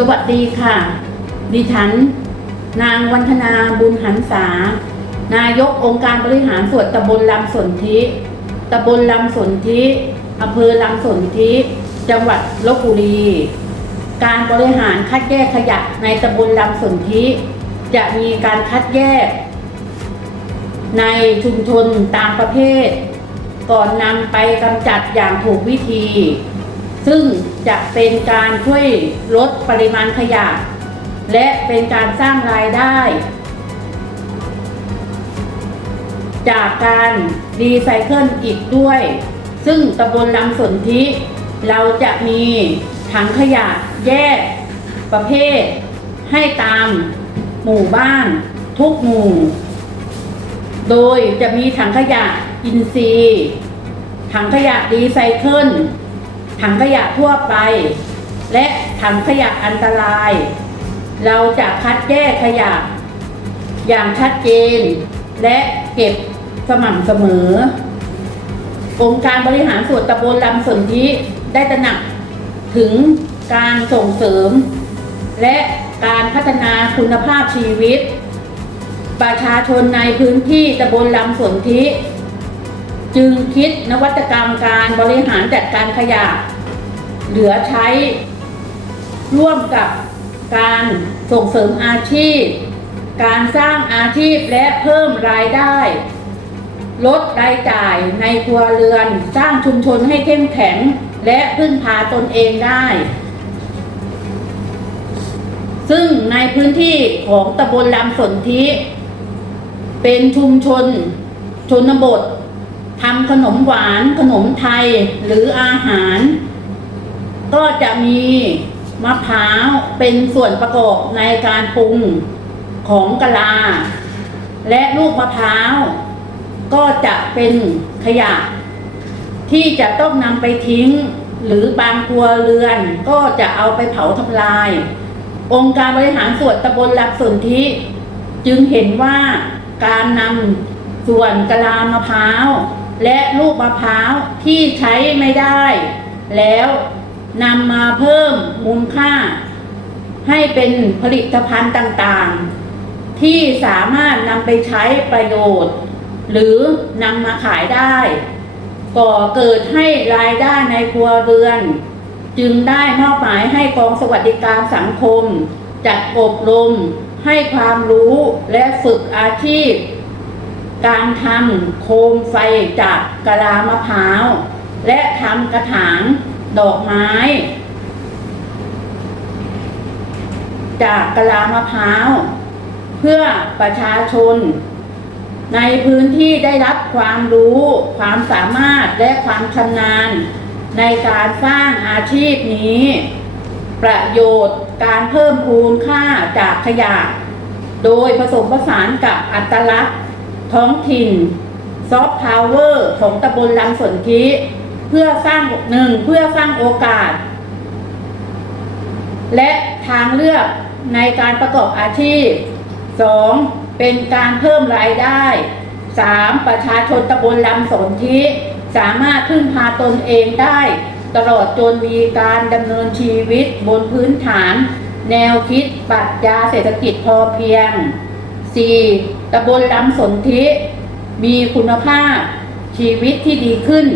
สวัสดีค่ะ ดิฉัน นางวันธนาบุญหันษานายกองค์การบริหารส่วนตำบลลำสนธิตำบลลำสนธิอำเภอลำสนธิจังหวัดลบบุรี การบริหารคัดแยกขยะในตำบลลำสนธิจะมีการคัดแยก ในชุมชนตามประเภท ก่อนนำไปกำจัดอย่างถูกวิธี ซึ่งจะเป็นการช่วยลดปริมาณขยะ และเป็นการสร้างรายได้ จากการรีไซเคิลอีกด้วย ซึ่งตำบลลำสนธิเราจะมีถังขยะแยกประเภท ให้ตามหมู่บ้านทุกหมู่ โดยจะมีถังขยะอินทรีย์ ถังขยะรีไซเคิล ถังขยะทั่วไป และถังขยะอันตราย เราจะคัดแยกขยะ อย่างชัดเจน และเก็บสม่ำเสมอ องค์การบริหารส่วนตำบลลำสนธิได้ตระหนักถึงการส่งเสริม และการพัฒนาคุณภาพชีวิต ประชาชนในพื้นที่ตำบลลำสนธิ จึงคิดนวัตกรรมการบริหารจัดการขยะ เหลือใช้ ร่วมกับการส่งเสริมอาชีพ การสร้างอาชีพและเพิ่มรายได้ ลดรายจ่ายในครัวเรือน สร้างชุมชนให้เข้มแข็งและพึ่งพาตนเองได้ ซึ่งในพื้นที่ของตำบลลำสนธิเป็นชุมชนชนบท ทำขนมหวานขนมไทยหรืออาหาร ก็จะมีมะพร้าวเป็นส่วนประกอบในการปรุงของกะลา และลูกมะพร้าว ก็จะเป็นขยะ ที่จะต้องนำไปทิ้ง หรือบางครัวเรือน ก็จะเอาไปเผาทำลาย องค์การบริหารส่วนตำบลหลักสนธิจึงเห็นว่าการนำส่วนกะลามะพร้าว และลูกมะพร้าวที่ใช้ไม่ได้ แล้วนำมาเพิ่มมูลค่า ให้เป็นผลิตภัณฑ์ต่างๆ ที่สามารถนำไปใช้ประโยชน์ หรือนำมาขายได้ ก่อเกิดให้รายได้ในครัวเรือน จึงได้มอบหมายให้กองสวัสดิการสังคม จัดอบรมให้ความรู้และฝึกอาชีพ การทำโคมไฟจากกะลามะพร้าว และทำกระถางดอกไม้ จากกะลามะพร้าว เพื่อประชาชน ในพื้นที่ได้รับความรู้ ความสามารถและความชำนาญ ในการสร้างอาชีพนี้ ประโยชน์การเพิ่มพูนค่าจากขยะ โดยผสมผสานกับอัตลักษณ์ ท้องถิ่นซอฟต์พาวเวอร์ของตำบลลำสนธิเพื่อสร้างหนึ่งเพื่อสร้างโอกาส และทางเลือกในการประกอบอาชีพ 2. เป็นการเพิ่มรายได้ 3. ประชาชนตำบลลำสนธิสามารถพึ่งพาตนเองได้ ตลอดจนมีการดำเนินชีวิตบนพื้นฐาน แนวคิดปรัชญาเศรษฐกิจพอเพียง 4. ตำบลลำสนธิ มีคุณภาพชีวิตที่ดีขึ้น